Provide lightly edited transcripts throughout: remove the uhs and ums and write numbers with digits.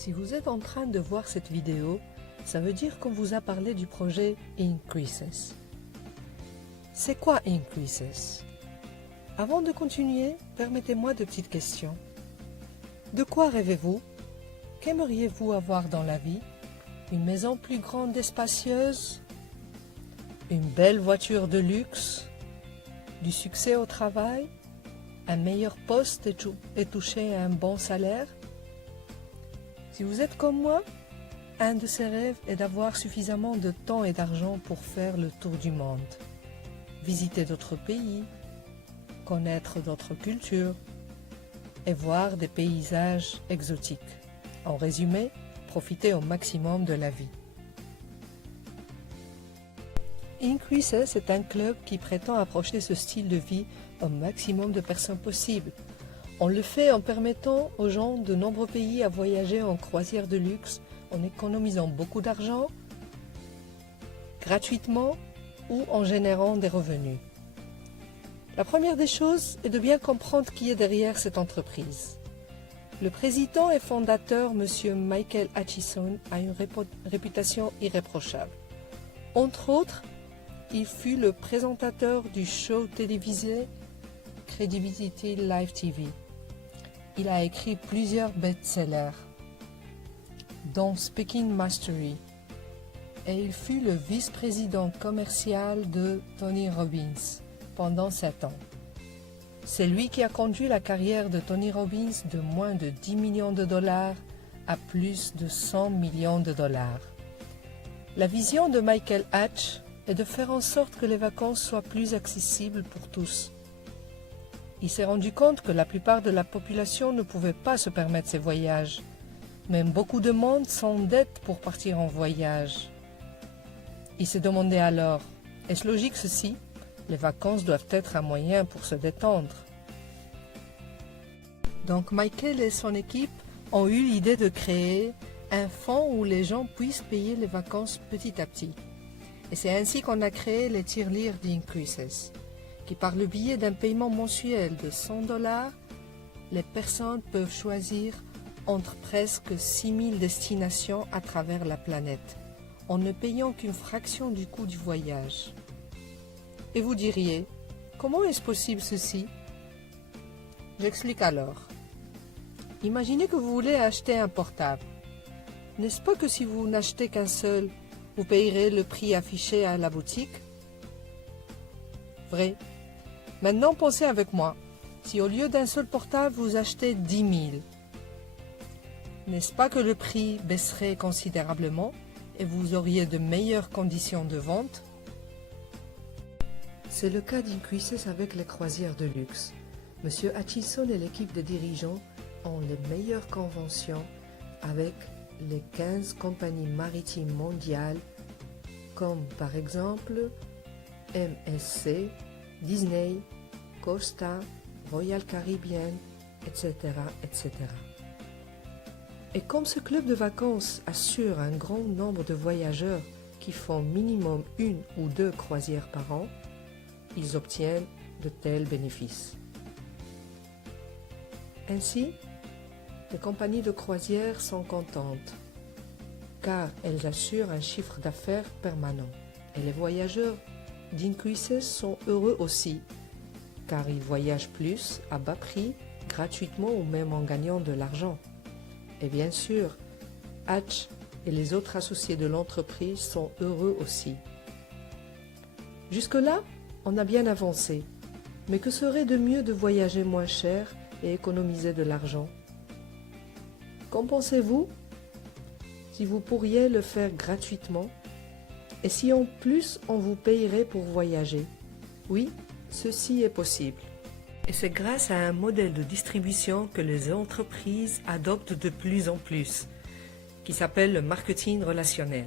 Si vous êtes en train de voir cette vidéo, ça veut dire qu'on vous a parlé du projet Increases. C'est quoi Increases? Avant de continuer, permettez-moi de petites questions. De quoi rêvez-vous? Qu'aimeriez-vous avoir dans la vie? Une maison plus grande et spacieuse? Une belle voiture de luxe? Du succès au travail? Un meilleur poste et toucher un bon salaire? Si vous êtes comme moi, un de ces rêves est d'avoir suffisamment de temps et d'argent pour faire le tour du monde, visiter d'autres pays, connaître d'autres cultures et voir des paysages exotiques. En résumé, profiter au maximum de la vie. Increases est un club qui prétend approcher ce style de vie au maximum de personnes possible. On le fait en permettant aux gens de nombreux pays à voyager en croisière de luxe, en économisant beaucoup d'argent, gratuitement ou en générant des revenus. La première des choses est de bien comprendre qui est derrière cette entreprise. Le président et fondateur, M. Michael Hutchison, a une réputation irréprochable. Entre autres, il fut le présentateur du show télévisé Credibility Live TV. Il a écrit plusieurs best-sellers, dont Speaking Mastery, et il fut le vice-président commercial de Tony Robbins pendant 7 ans. C'est lui qui a conduit la carrière de Tony Robbins de moins de 10 millions de dollars à plus de 100 millions de dollars. La vision de Michael Hutch est de faire en sorte que les vacances soient plus accessibles pour tous. Il s'est rendu compte que la plupart de la population ne pouvait pas se permettre ces voyages. Même beaucoup de monde s'endette pour partir en voyage. Il s'est demandé alors, est-ce logique ceci? Les vacances doivent être un moyen pour se détendre. Donc Michael et son équipe ont eu l'idée de créer un fonds où les gens puissent payer les vacances petit à petit. Et c'est ainsi qu'on a créé les tirelires d'Increases, qui par le biais d'un paiement mensuel de $100, les personnes peuvent choisir entre presque 6000 destinations à travers la planète, en ne payant qu'une fraction du coût du voyage. Et vous diriez, comment est-ce possible ceci? J'explique alors. Imaginez que vous voulez acheter un portable. N'est-ce pas que si vous n'achetez qu'un seul, vous payerez le prix affiché à la boutique? Vrai. Maintenant pensez avec moi, si au lieu d'un seul portable vous achetez 10 000, n'est-ce pas que le prix baisserait considérablement et vous auriez de meilleures conditions de vente? C'est le cas d'Increases avec les croisières de luxe. M. Hutchison et l'équipe de dirigeants ont les meilleures conventions avec les 15 compagnies maritimes mondiales comme par exemple MSC, Disney, Costa, Royal Caribbean, etc., etc. Et comme ce club de vacances assure un grand nombre de voyageurs qui font minimum 1 ou 2 croisières par an, ils obtiennent de tels bénéfices. Ainsi, les compagnies de croisière sont contentes, car elles assurent un chiffre d'affaires permanent. Et les voyageurs d'Increases sont heureux aussi, car ils voyagent plus, à bas prix, gratuitement ou même en gagnant de l'argent. Et bien sûr, Hutch et les autres associés de l'entreprise sont heureux aussi. Jusque-là, on a bien avancé, mais que serait de mieux de voyager moins cher et économiser de l'argent? Qu'en pensez-vous? Si vous pourriez le faire gratuitement, et si en plus on vous payerait pour voyager? Oui, ceci est possible. Et c'est grâce à un modèle de distribution que les entreprises adoptent de plus en plus, qui s'appelle le marketing relationnel.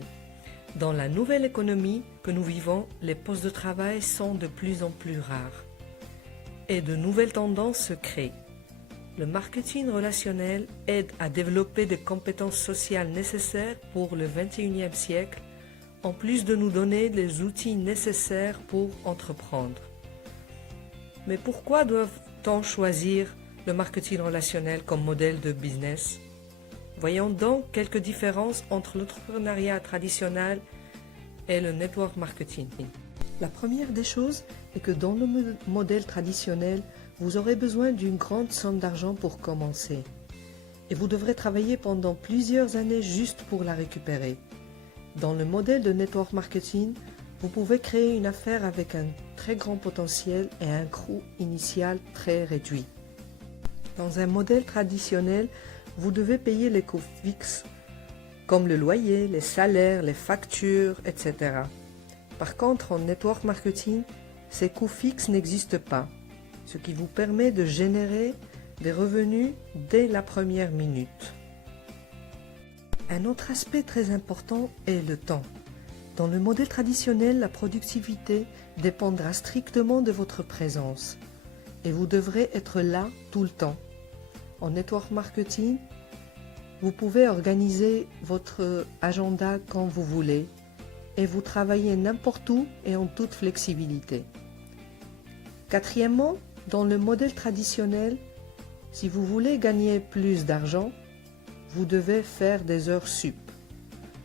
Dans la nouvelle économie que nous vivons, les postes de travail sont de plus en plus rares et de nouvelles tendances se créent. Le marketing relationnel aide à développer des compétences sociales nécessaires pour le XXIe siècle, en plus de nous donner les outils nécessaires pour entreprendre. Mais pourquoi doit-on choisir le marketing relationnel comme modèle de business? Voyons donc quelques différences entre l'entrepreneuriat traditionnel et le network marketing. La première des choses est que dans le modèle traditionnel, vous aurez besoin d'une grande somme d'argent pour commencer. Et vous devrez travailler pendant plusieurs années juste pour la récupérer. Dans le modèle de network marketing, vous pouvez créer une affaire avec un très grand potentiel et un coût initial très réduit. Dans un modèle traditionnel, vous devez payer les coûts fixes, comme le loyer, les salaires, les factures, etc. Par contre, en network marketing, ces coûts fixes n'existent pas, ce qui vous permet de générer des revenus dès la première minute. Un autre aspect très important est le temps. Dans le modèle traditionnel, la productivité dépendra strictement de votre présence et vous devrez être là tout le temps. En network marketing, vous pouvez organiser votre agenda quand vous voulez et vous travaillez n'importe où et en toute flexibilité. Quatrièmement, dans le modèle traditionnel, si vous voulez gagner plus d'argent, vous devez faire des heures sup.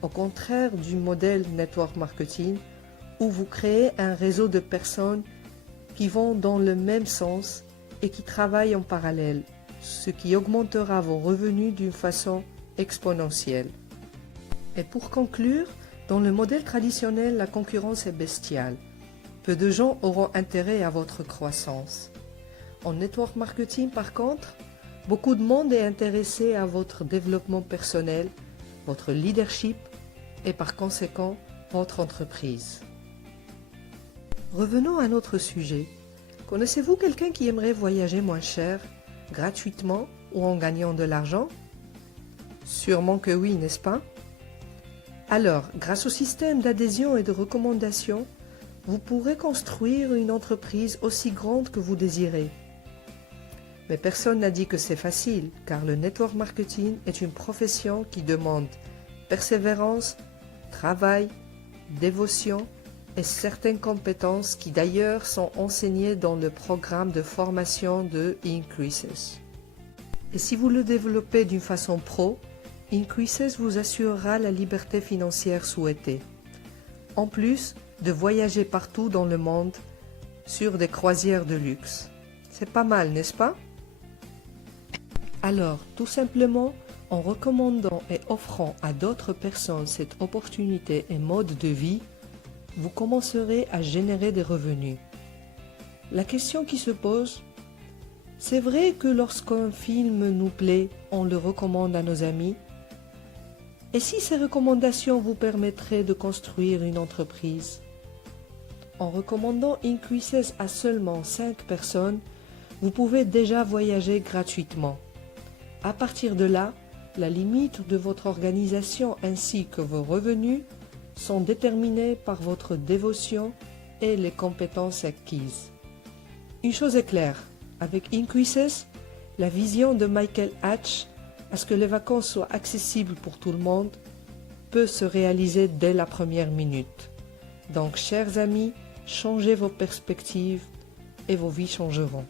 Au contraire du modèle network marketing, où vous créez un réseau de personnes qui vont dans le même sens et qui travaillent en parallèle, ce qui augmentera vos revenus d'une façon exponentielle. Et pour conclure, dans le modèle traditionnel, la concurrence est bestiale. Peu de gens auront intérêt à votre croissance. En network marketing, par contre, beaucoup de monde est intéressé à votre développement personnel, votre leadership et par conséquent, votre entreprise. Revenons à notre sujet. Connaissez-vous quelqu'un qui aimerait voyager moins cher, gratuitement ou en gagnant de l'argent? Sûrement que oui, n'est-ce pas? Alors, grâce au système d'adhésion et de recommandation, vous pourrez construire une entreprise aussi grande que vous désirez. Mais personne n'a dit que c'est facile, car le network marketing est une profession qui demande persévérance, travail, dévotion et certaines compétences qui d'ailleurs sont enseignées dans le programme de formation de Increases. Et si vous le développez d'une façon pro, Increases vous assurera la liberté financière souhaitée. En plus de voyager partout dans le monde sur des croisières de luxe. C'est pas mal, n'est-ce pas? Alors, tout simplement, en recommandant et offrant à d'autres personnes cette opportunité et mode de vie, vous commencerez à générer des revenus. La question qui se pose, c'est vrai que lorsqu'un film nous plaît, on le recommande à nos amis? Et si ces recommandations vous permettraient de construire une entreprise? En recommandant Increases à seulement 5 personnes, vous pouvez déjà voyager gratuitement. À partir de là, la limite de votre organisation ainsi que vos revenus sont déterminés par votre dévotion et les compétences acquises. Une chose est claire, avec Increases, la vision de Michael Hatch à ce que les vacances soient accessibles pour tout le monde peut se réaliser dès la première minute. Donc, chers amis, changez vos perspectives et vos vies changeront.